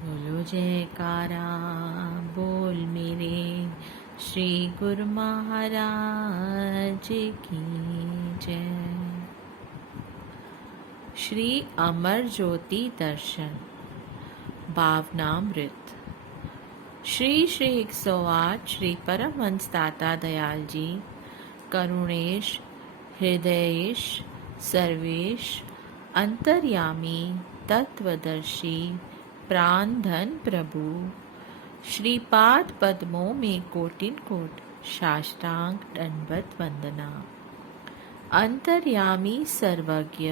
बोलो जयकारा बोल मेरे श्री गुरु महाराज की जय। श्री अमर ज्योति दर्शन भावनामृत। श्री श्री 108 श्री परमहंस दाता दयाल जी करुणेश हृदयेश सर्वेश अंतर्यामी तत्वदर्शी प्राण धन प्रभु श्रीपाद पद्मों में कोटिन कोट साष्टांग दंडवत वंदना। अंतर्यामी सर्वज्ञ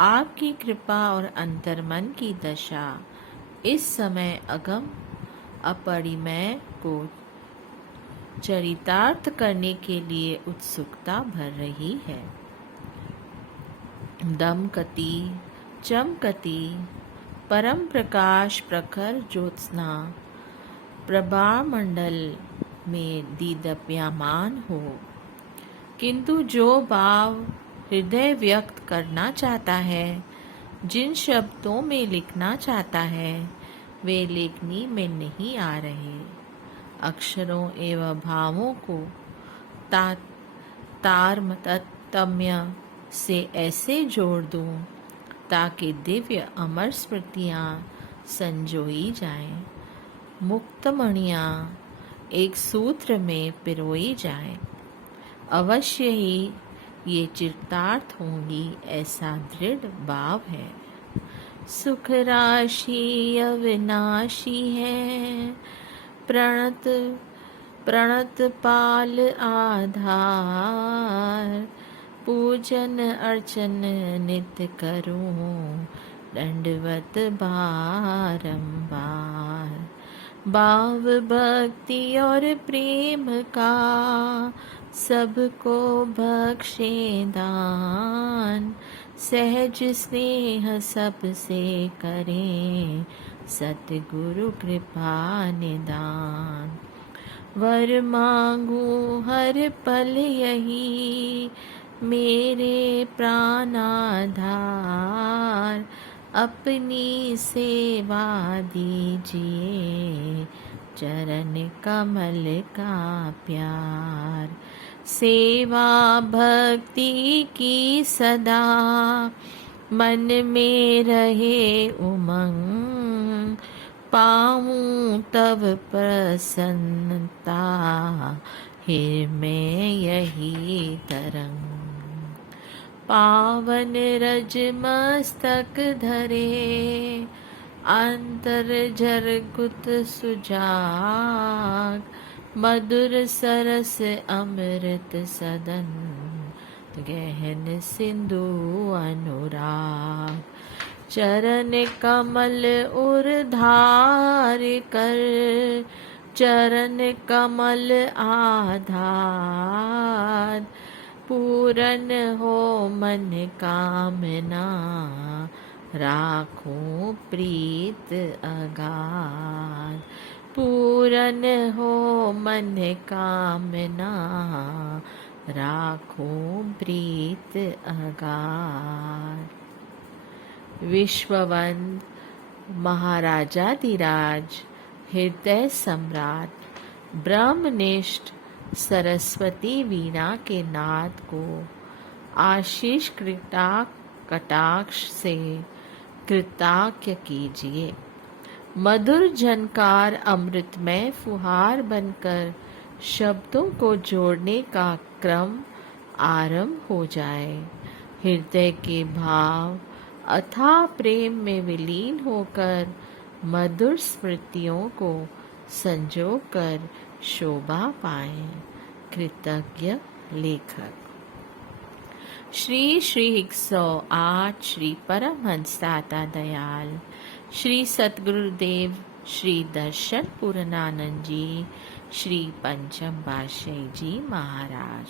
आपकी कृपा और अंतर्मन की दशा इस समय अगम अपरिमेय को चरितार्थ करने के लिए उत्सुकता भर रही है। दमकती चमकती परम प्रकाश प्रखर ज्योत्सना प्रभामंडल में दीदप्यमान हो, किंतु जो भाव हृदय व्यक्त करना चाहता है, जिन शब्दों में लिखना चाहता है, वे लेखनी में नहीं आ रहे। अक्षरों एवं भावों को तारतम्य से ऐसे जोड़ दूं ताकि दिव्य अमर स्मृतियाँ संजोई जाएं, मुक्तमणियाँ एक सूत्र में पिरोई जाएं। अवश्य ही ये चितार्थ होंगी, ऐसा दृढ़ भाव है। सुख राशि अविनाशी है, प्रणत प्रणत पाल आधार, पूजन अर्चन नित्य करूं दंडवत बारंबार। भाव भक्ति और प्रेम का सबको बख्शे दान, सहज स्नेह सबसे करें सतगुरु कृपा निदान। वर मांगू हर पल यही मेरे प्राणाधार, अपनी सेवा दीजिए चरण कमल का प्यार। सेवा भक्ति की सदा मन में रहे उमंग, पाऊं तब प्रसन्नता हिर में यही तरंग। पावन रज मस्तक धरे अंतर झरकुत सुजाग, मधुर सरस अमृत सदन गहन सिंधु अनुराग। चरण कमल उर्धार कर चरण कमल आधार, पूरन हो मन कामना राखूं प्रीत अगाध। पूरन हो मन कामना राखूं प्रीत अगाध। विश्ववंद महाराजाधिराज हृदय सम्राट ब्रह्मनिष्ठ सरस्वती वीणा के नाद को आशीष कटाक्ष से कृताज्ञ कीजिए। मधुर झनकार अमृतमय फुहार बनकर शब्दों को जोड़ने का क्रम आरंभ हो जाए। हृदय के भाव अथाह प्रेम में विलीन होकर मधुर स्मृतियों को संजो कर शोभा पाएं। कृतज्ञ लेखक। श्री श्री 108 श्री परमहंस दाता दयाल श्री सतगुरुदेव श्री दर्शन पूर्णानंद जी श्री पंचम पातशाही जी महाराज।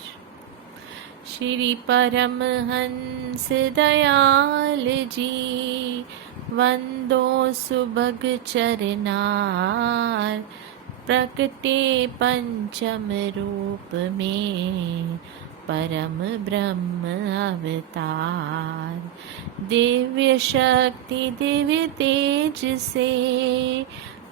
श्री परमहंस दयाल जी वंदो सुभग चरनार, प्रकटे पंचम रूप में परम ब्रह्म अवतार। दिव्य शक्ति दिव्य तेज से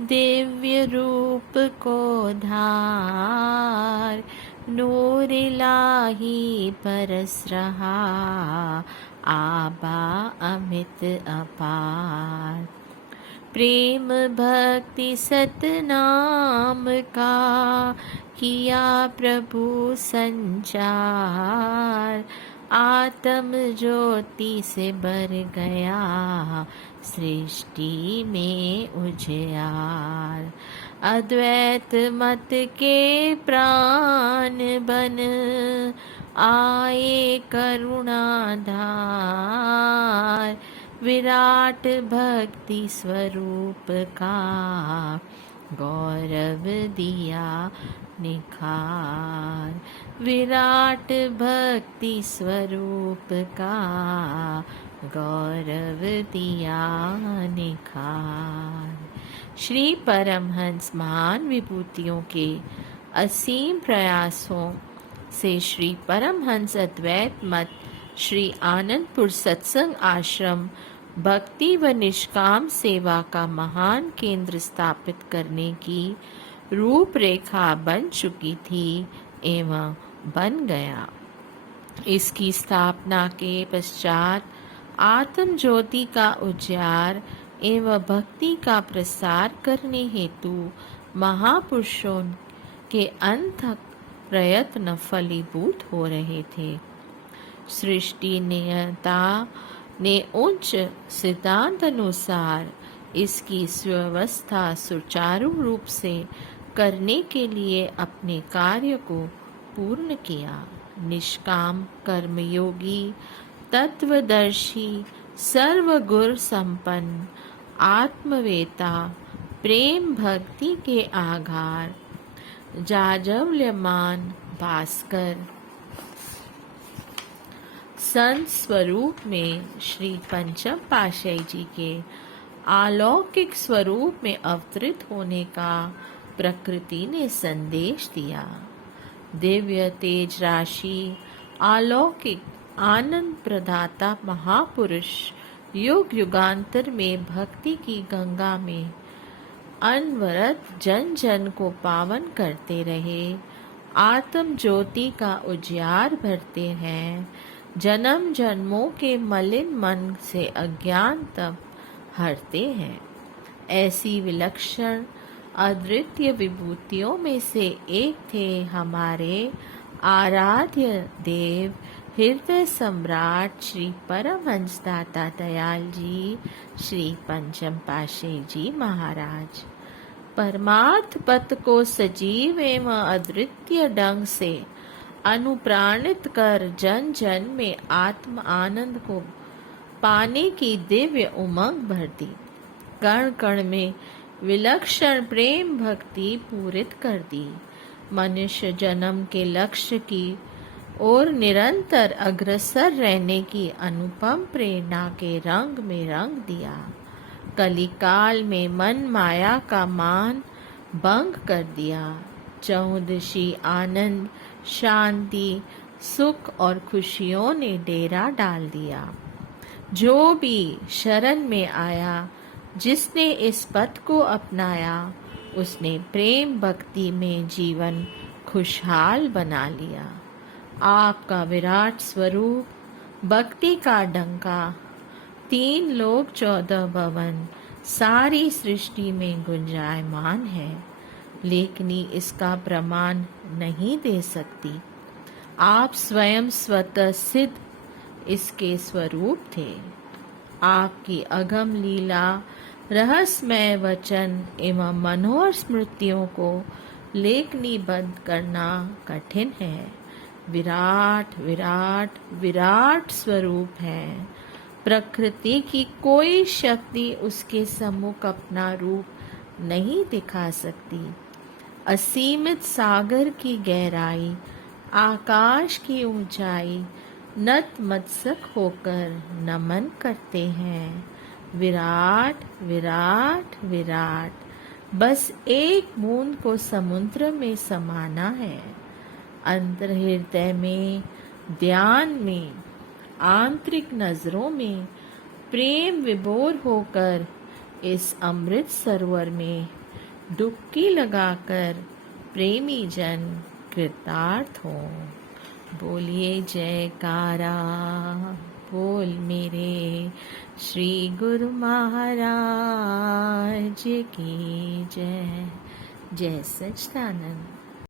दिव्य रूप को धार, नूर इलाही बरस रहा आबा अमित अपार। प्रेम भक्ति सतनाम का किया प्रभु संचार, आत्म ज्योति से भर गया सृष्टि में उजियार। अद्वैत मत के प्राण बन आए करुणाधार, विराट भक्ति स्वरूप का गौरव दिया निखार। विराट भक्ति स्वरूप का गौरव दिया निखार। श्री परमहंस महान विभूतियों के असीम प्रयासों से श्री परमहंस अद्वैत मत श्री आनंदपुर सत्संग आश्रम भक्ति व निष्काम सेवा का महान केंद्र स्थापित करने की रूपरेखा बन चुकी थी एवं बन गया। इसकी स्थापना के पश्चात आत्म ज्योति का उजियार एवं भक्ति का प्रसार करने हेतु महापुरुषों के अनथक प्रयत्न फलीभूत हो रहे थे। सृष्टि नियंता ने उच्च सिद्धांत अनुसार इसकी व्यवस्था सुचारू रूप से करने के लिए अपने कार्य को पूर्ण किया। निष्काम कर्मयोगी तत्वदर्शी सर्वगुण संपन्न आत्मवेता प्रेम भक्ति के आधार जाजवल्यमान भास्कर संत स्वरूप में श्री पंचम पातशाही जी के अलौकिक स्वरूप में अवतरित होने का प्रकृति ने संदेश दिया। दिव्य तेज राशि अलौकिक आनंद प्रदाता महापुरुष युग युगांतर में भक्ति की गंगा में अनवरत जन जन को पावन करते रहे, आत्म ज्योति का उजियार भरते हैं, जन्म जन्मों के मलिन मन से अज्ञान तब हरते हैं। ऐसी विलक्षण अद्वितीय विभूतियों में से एक थे हमारे आराध्य देव हृदय सम्राट श्री परमहंस दाता दयाल जी श्री पंचम पातशाही जी महाराज। परमार्थ पथ को सजीव एवं अद्वितीय ढंग से अनुप्राणित कर जन जन में आत्म आनंद को पाने की दिव्य उमंग भर दी। कण कण में विलक्षण प्रेम भक्ति पूरित कर दी। मनुष्य जन्म के लक्ष्य की ओर निरंतर अग्रसर रहने की अनुपम प्रेरणा के रंग में रंग दिया। कलिकाल में मन माया का मान भंग कर दिया। चौदशी आनंद शांति सुख और खुशियों ने डेरा डाल दिया। जो भी शरण में आया, जिसने इस पथ को अपनाया, उसने प्रेम भक्ति में जीवन खुशहाल बना लिया। आपका विराट स्वरूप भक्ति का डंका 3 लोक 14 भवन सारी सृष्टि में गुंजायमान है, लेकिन इसका प्रमाण नहीं दे सकती। आप स्वयं स्वतः सिद्ध इसके स्वरूप थे। आपकी अगम लीला रहस्यमय वचन एवं मनोहर स्मृतियों को लेखनीबद्ध करना कठिन है। विराट विराट विराट स्वरूप है। प्रकृति की कोई शक्ति उसके सम्मुख अपना रूप नहीं दिखा सकती। असीमित सागर की गहराई, आकाश की ऊंचाई नतमस्तक होकर नमन करते हैं। विराट विराट विराट, बस एक बूंद को समुद्र में समाना है। अंतर हृदय में ध्यान में, आंतरिक नजरों में प्रेम विभोर होकर इस अमृत सरोवर में डुबकी लगाकर प्रेमी जन कृतार्थ हो। बोलिए जयकारा, बोल मेरे श्री गुरु महाराज की जय। जय सच्चिदानंद।